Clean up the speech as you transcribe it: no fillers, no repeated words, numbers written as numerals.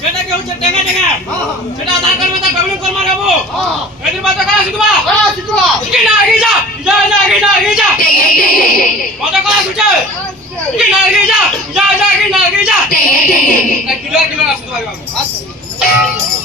সেটা কি হচ্ছে টেঙ্গা টেঙ্গা সেটা আধার কার্ড মতো ডাবলিং কর মারাবো এদিন বাতা করা শিখবা কি না আগে যা যা যা আগে যা আগে যা বাতা করা শিখছে কি না আগে যা যা যা কি না আগে যা কিলো কিলো আসতে পারবে